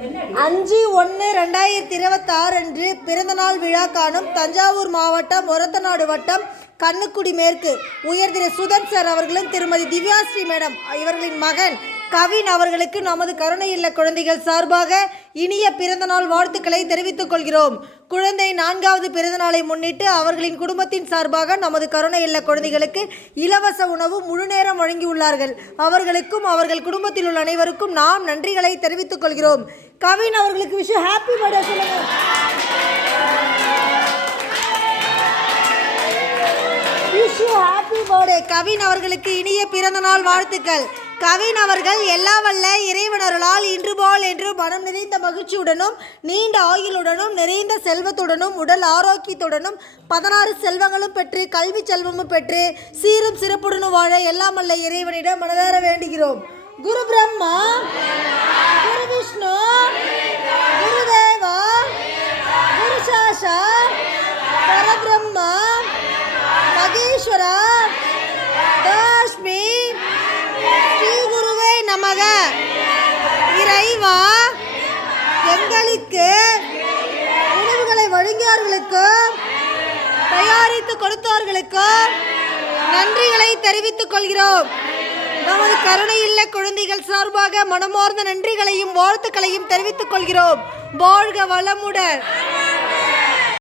5/1/2026 அன்று பிறந்தநாள் விழா காணும் தஞ்சாவூர் மாவட்டம் ஒரத்தநாடு வட்டம் கண்ணுக்குடி மேற்கு உயர் திரு சுதன் சார் அவர்களும் திருமதி திவ்யாஸ்ரீ மேடம் இவர்களின் மகன் கவின் அவர்களுக்கு நமது கருணை இல்ல குழந்தைகள் சார்பாக இனிய பிறந்தநாள் வாழ்த்துக்களை தெரிவித்துக் கொள்கிறோம். குழந்தை 4வது பிறந்தநாளை முன்னிட்டு அவர்களின் குடும்பத்தின் சார்பாக நமது கருணை இல்ல குழந்தைகளுக்கு இலவச உணவு முழு நேரம் வழங்கியுள்ளார்கள். அவர்களுக்கும் அவர்கள் குடும்பத்தில் உள்ள அனைவருக்கும் நாம் நன்றிகளை தெரிவித்துக் கொள்கிறோம். கவின் அவர்களுக்கு விஷயம் ஹாப்பி பர்த்டே சொல்லுங்க. Happy birthday. கவின் அவர்களுக்கு இனிய பிறந்தநாள் வாழ்த்துக்கள். கவின் அவர்கள் எல்லா வல்ல இறைவனர்களால் இன்று போல் என்று மனம் நிறைந்த மகிழ்ச்சியுடனும் நீண்ட ஆயுளுடனும் நிறைந்த செல்வத்துடனும் உடல் ஆரோக்கியத்துடனும் 16 செல்வங்களும் பெற்று கல்வி செல்வமும் பெற்று சீரும் சிறப்புடனும் வாழ எல்லாம் வல்ல இறைவனிடம் மனதார வேண்டுகிறோம். குரு பிரம்மா, குரு விஷ்ணு, குரு தேவா, குரு சாஷா, பரபிரம்மா, மகேஸ்வரா, தாஷ்மி, ஸ்ரீ குருவே நமக. இறைவா, எங்களுக்கு உணவுகளை வழங்கியவர்களுக்கும் தயாரித்து கொடுத்தவர்களுக்கும் நன்றிகளை தெரிவித்துக் கொள்கிறோம். நமது கருணை இல்ல குழந்தைகள் சார்பாக மனமார்ந்த நன்றிகளையும் வாழ்த்துக்களையும் தெரிவித்துக் கொள்கிறோம். வாழ்க வளமுடன்.